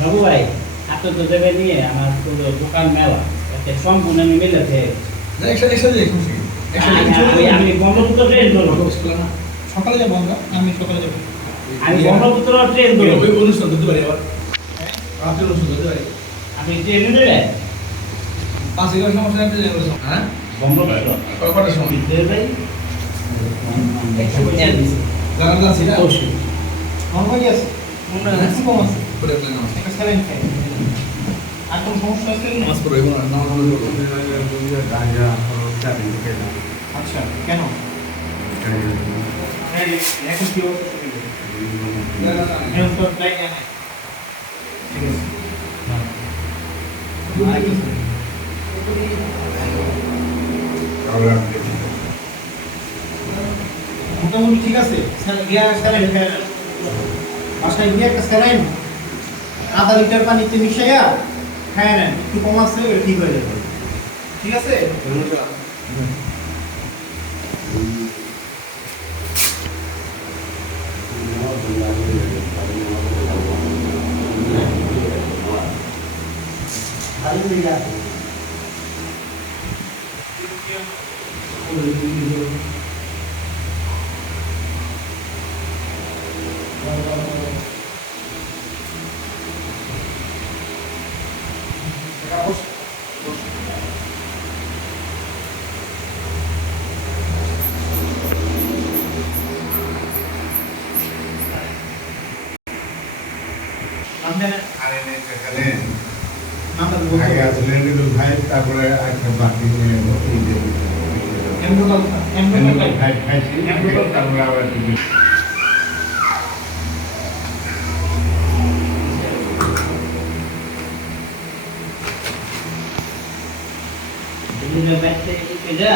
বাবু ভাই আপনি তো দেবে নিয়ে আমার তো দোকান মেলা একটা সম্পূর্ণ আমি মেলাতে আমি ব্রহ্মপুত্র ট্রেন ধরবো সকালে যাবো আমরা, আমি সকালে যাবো। আমি ব্রহ্মপুত্র ট্রেন ধরবো ওই অনুষ্ঠান ধরতে পারি আবার, রাতের অনুষ্ঠান ধরতে পারি। আপনি ট্রেনে দেবেন 5 সমস্যা নেই, ট্রেনে করে। হ্যাঁ, ব্রহ্মপুত্র কটার সময় দেবে ভাই জানার আছে না? অবশ্যই নরমালি আছে, কম আছে। করে প্ল্যান আছে, একটা স্যালাইন খাই। আর কোনো সমস্যা আছে? নামাজ পড়ো, এখন নামাজ পড়ো। আচ্ছা, কেন? এখন কি অবস্থা? এখন তো লাইন জানাই। ঠিক আছে। মোটামুটি ঠিক আছে। স্যালাইন খাই, বাসায় গিয়ে একটা স্যালাইন আধা লিটার পানিতে মিশাইয়া খায় নেন, একটু কম আছে, ঠিক হয়ে যাবে। ঠিক আছে। তারপরে একটা বাকি তারপরে আবার ব্যাগ থেকে যা